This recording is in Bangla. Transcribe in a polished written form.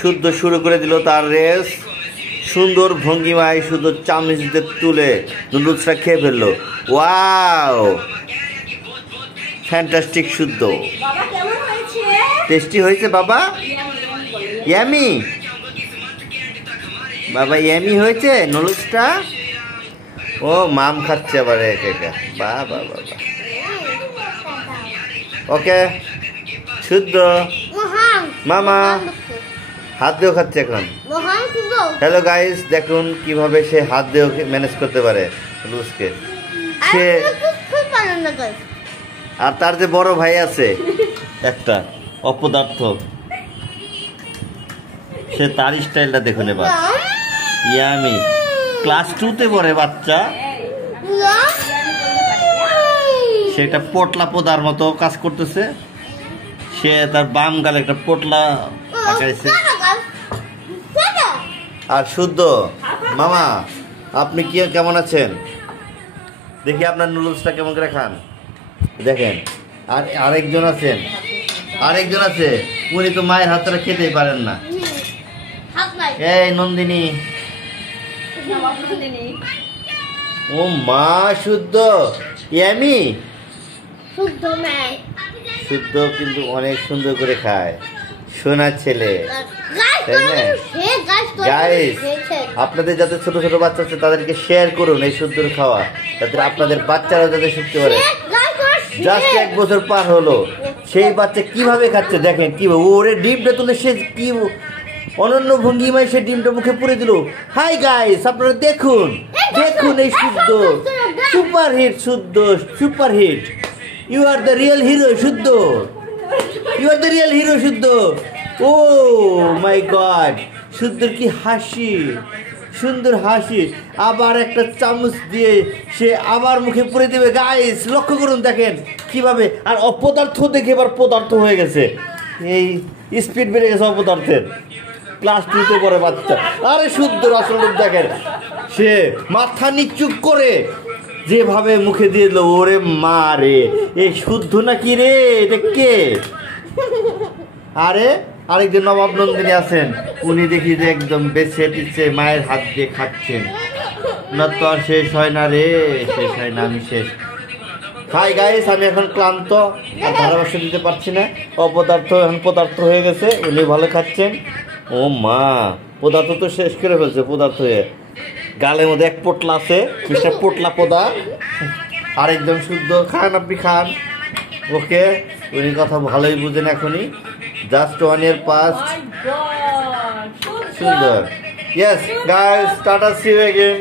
শুদ্ধ শুরু করে দিল তার রেস। সুন্দর ভঙ্গিমায় শুধু চামচ দিয়ে তুলে নুডলসটা খেয়ে ফেললো। ওয়াও, ফ্যান্টাস্টিক শুদ্ধ। টেস্টি হয়েছে বাবা? ইয়ামি বাবা, ইয়ামি হয়েছে নুডলসটা? ও মাম খাচ্ছে আবার একা একা। বাহ বাহ বাহ। ওকে শুদ্ধ মামা হাত দিয়েও খাচ্ছে এখন। হ্যালো গাইস, দেখুন কিভাবে সে হাত দিয়েও ম্যানেজ করতে পারে নুডলসকে। সে আর তার যে বড় ভাই আছে একটা অপদার্থ, সে তার স্টাইলটা দেখুন এবার। ইয়ামি ক্লাস 2-তে পড়ে বাচ্চা, সেটা পোটলা পোদার মতো কাজ করতেছে। সে তার বাম গালে একটা পোটলা আঁকাইছে। আর শুদ্ধ মামা, আপনি কি কেমন আছেন? দেখি আপনার নুডলসটা কেমন করে খান দেখেন। আর আরেকজন আছে, উনি তো মায়ের হাতটা খেতেই পারেন না। এই নন্দিনী, ও মা শুদ্ধ ইয়ামি। শুদ্ধ কিন্তু অনেক সুন্দর করে খায়, সোনার ছেলে, তাই না? গাইস, আপনাদের যাতে ছোট ছোট বাচ্চা আছে তাদেরকে শেয়ার করুন এই শুদ্ধর খাওয়া, যাতে আপনাদের বাচ্চারা যাতে শিখতে পারে। জাস্ট 1 বছর পার হলো, সেই বাচ্চা কিভাবে খাচ্ছে দেখেন। কিভাবে ওরে ডিমটা তুলে সে কি অনন্য ভঙ্গিমায় সে ডিমটা মুখে পুরে দিল। হাই গাইস, আপনারা দেখুন এই Shuddho super hit. Shuddho super hit. You are the real hero Shuddho. You are the real hero Shuddho. Oh my god, শুদ্ধর কি হাসি, সুন্দর হাসি। আবার একটা চামচ দিয়ে সে আবার মুখে পুরে দেবে। গাইস লক্ষ্য করুন, দেখেন কিভাবে। আর অপদার্থ দেখে এবার পদার্থ হয়ে গেছে। এই স্পিড বেড়ে গেছে অপদার্থের। ক্লাস 2-তে পড়ে বাচ্চা। আরে শুদ্ধর আসল রূপ দেখেন, সে মাথা নিচু করে যেভাবে মুখে দিয়ে দিল। ওরে মা রে, এই শুদ্ধ নাকি রে? এটা কে? আরে আরেকজন নবাব নন্দিনী আছেন, উনি দেখি যে একদম বেছে টিচ্ছে মায়ের হাত দিয়ে খাচ্ছেন। না তো আর শেষ হয় না রে, শেষ হয় না, আমি শেষ। হাই গাইস, আমি এখন ক্লান্ত, আর ধারাভাষ্য দিতে পারছি না। অপদার্থ এখন পদার্থ হয়ে গেছে, উনি ভালো খাচ্ছেন। ও মা, পদার্থ তো শেষ করে ফেলছে। পদার্থ হয়ে গালের মধ্যে এক পোটলা আছে, মিস্টার পোটলা পোদা। আরেকজন শুদ্ধ খান, আপনি খান। ওকে, উনি কথা ভালোই বুঝেন এখনই। Just 1 year past. সুন্দর। Yes guys, Tata, see you again.